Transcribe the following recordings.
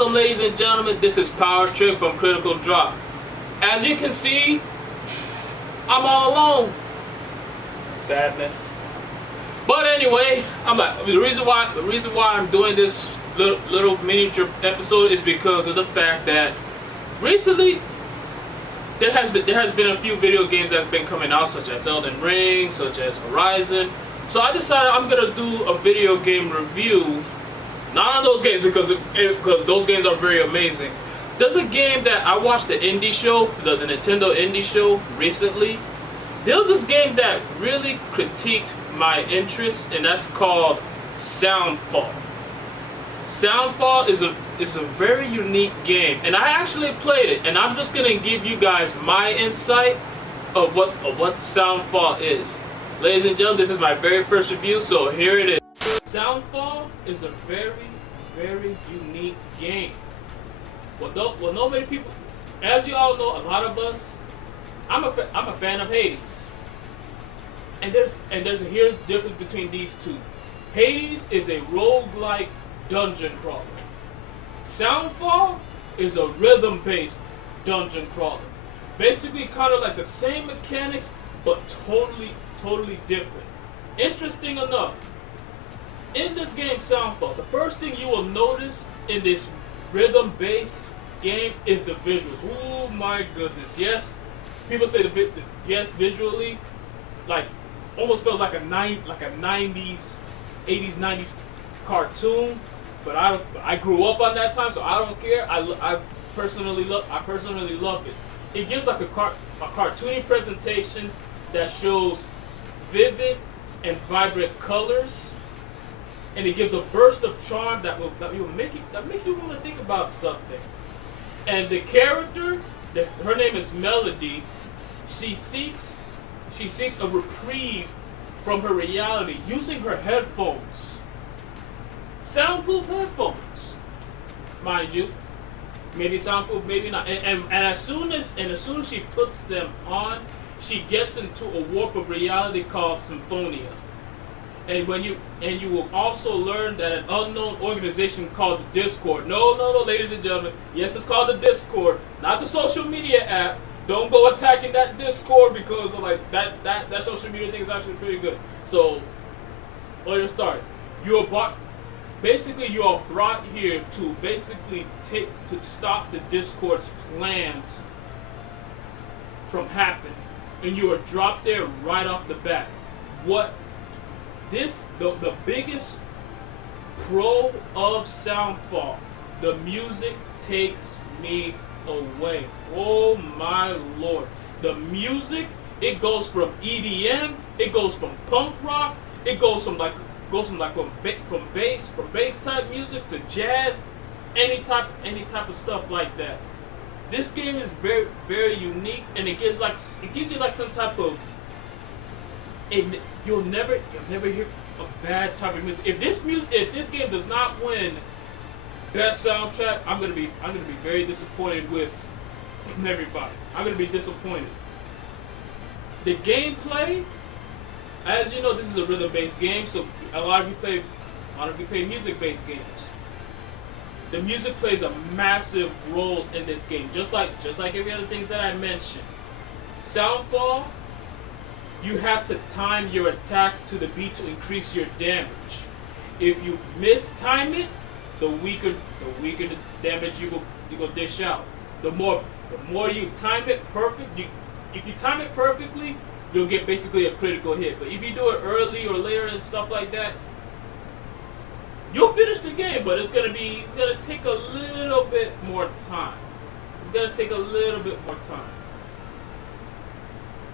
Welcome, ladies and gentlemen. This is Power Trip from Critical Drop. As you can see, I'm all alone. Sadness. But anyway, the reason why I'm doing this little miniature episode is because of the fact that recently there has been a few video games that's been coming out, such as Elden Ring, such as Horizon. So I decided I'm gonna do a video game review. Not on those games because those games are very amazing. There's a game that I watched the indie show, the Nintendo indie show recently. There was this game that really critiqued my interest, and that's called SoundFall. SoundFall is a very unique game, and I actually played it, and I'm just gonna give you guys my insight of what SoundFall is. Ladies and gentlemen, this is my very first review, so here it is. SoundFall is a very, very unique game. Well, not many people, as you all know, a lot of us, I'm a fan of Hades. And here's the difference between these two. Hades is a roguelike dungeon crawler. SoundFall is a rhythm-based dungeon crawler. Basically kind of like the same mechanics, but totally different. Interesting enough, in this game SoundFall, the first thing you will notice in this rhythm-based game is the visuals. Oh my goodness, yes. People say yes, visually, like almost feels like a 90s, 80s, 90s cartoon. But I grew up on that time, so I don't care. I personally love it. It gives like a cartoony presentation that shows vivid and vibrant colors, and it gives a burst of charm that makes you want to think about something. And the character, her name is Melody. She seeks a reprieve from her reality using her headphones, soundproof headphones, mind you. Maybe soundproof, maybe not. And as soon as she puts them on, she gets into a warp of reality called Symphonia. And you will also learn that an unknown organization called the Discord. No, ladies and gentlemen. Yes, it's called the Discord, not the social media app. Don't go attacking that Discord because of like that social media thing is actually pretty good. So, let us start. You are brought here to basically to stop the Discord's plans from happening, and you are dropped there right off the bat. The biggest pro of SoundFall, the music takes me away. Oh my lord. The music, it goes from EDM, it goes from punk rock, it goes from bass type music to jazz, any type of stuff like that. This game is very, very unique, and it gives you like some type of you'll never hear a bad type of music. If this game does not win best soundtrack, I'm gonna be very disappointed with everybody. I'm gonna be disappointed. The gameplay, as you know, this is a rhythm-based game, so a lot of you play music-based games. The music plays a massive role in this game, just like every other things that I mentioned. SoundFall, you have to time your attacks to the beat to increase your damage. If you mistime it, the weaker the damage you go dish out. The more you time it if you time it perfectly, you'll get basically a critical hit. But if you do it early or later and stuff like that, you'll finish the game, but it's gonna take a little bit more time.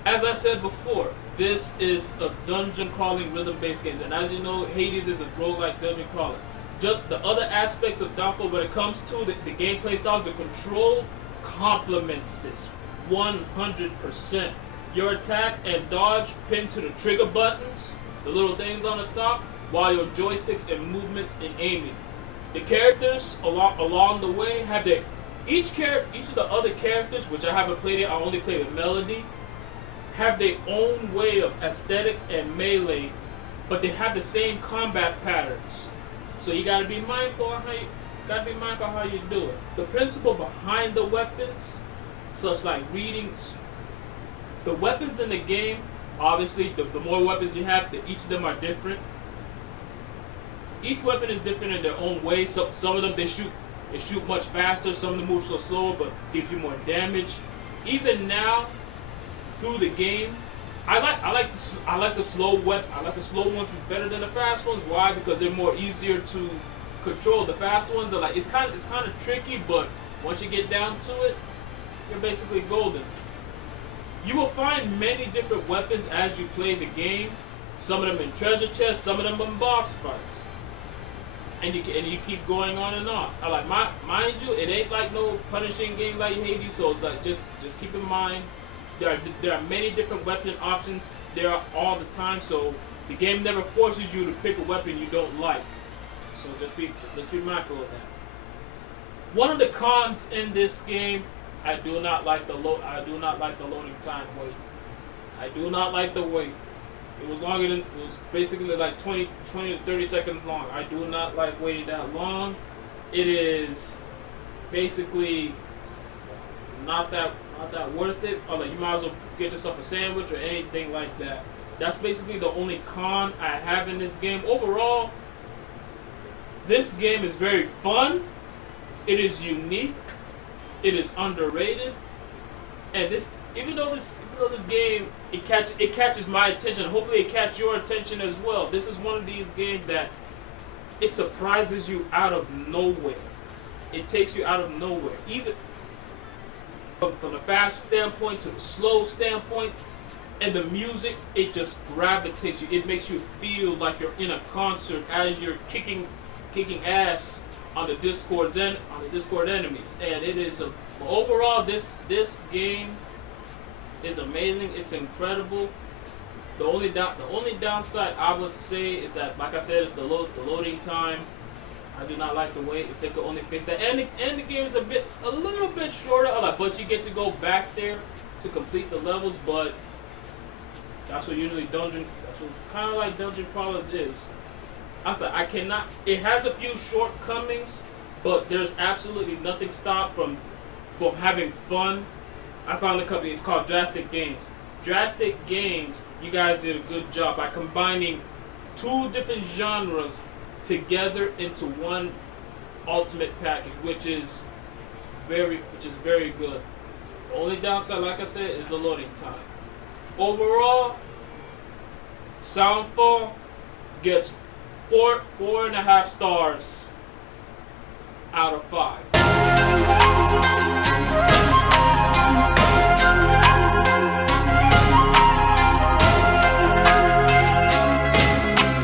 As I said before, this is a dungeon crawling rhythm-based game, and as you know, Hades is a roguelike dungeon crawler. Just the other aspects of SoundFall, when it comes to the gameplay style, the control complements this 100%. Your attacks and dodge pinned to the trigger buttons, the little things on the top, while your joysticks and movements in aiming. The characters along the way have each of the other characters, which I haven't played yet, I only played with Melody, have their own way of aesthetics and melee, but they have the same combat patterns. So you gotta be mindful on gotta be mindful how you do it. The principle behind the weapons, such like reading, the weapons in the game. Obviously, the more weapons you have, each of them are different. Each weapon is different in their own way. So some of them they shoot much faster. Some of them move so slower, but gives you more damage. Even now, through the game, I like the slow weapon. I like the slow ones better than the fast ones. Why? Because they're more easier to control. The fast ones are like it's kind of tricky, but once you get down to it, you're basically golden. You will find many different weapons as you play the game. Some of them in treasure chests, some of them in boss fights, and you keep going on and on. I like mind you, it ain't like no punishing game like Hades. So like just keep in mind there are many different weapon options there all the time. So the game never forces you to pick a weapon you don't like. So just be mindful of that. One of the cons in this game, I do not like the loading time wait. I do not like the wait. It was basically like 20 to 30 seconds long. I do not like waiting that long. It is basically not that worth it. Or like you might as well get yourself a sandwich or anything like that. That's basically the only con I have in this game. Overall, this game is very fun. It is unique. It is underrated, and even though this game it catches my attention. Hopefully, it catches your attention as well. This is one of these games that it surprises you out of nowhere. It takes you out of nowhere, either from the fast standpoint to the slow standpoint, and the music. It just gravitates you. It makes you feel like you're in a concert as you're kicking ass on the Discord enemies, and it is overall this game is amazing. It's incredible. The only downside I would say is that, like I said, is the loading time. I do not like the wait. If they could only fix that, and the game is a little bit shorter. But you get to go back there to complete the levels. But that's what usually kind of like dungeon crawlers is. I cannot. It has a few shortcomings, but there's absolutely nothing stopped from having fun. I found the company. It's called Drastic Games. Drastic Games. You guys did a good job by combining two different genres together into one ultimate package, which is very good. The only downside, like I said, is the loading time. Overall, SoundFall gets 4.5 stars out of 5.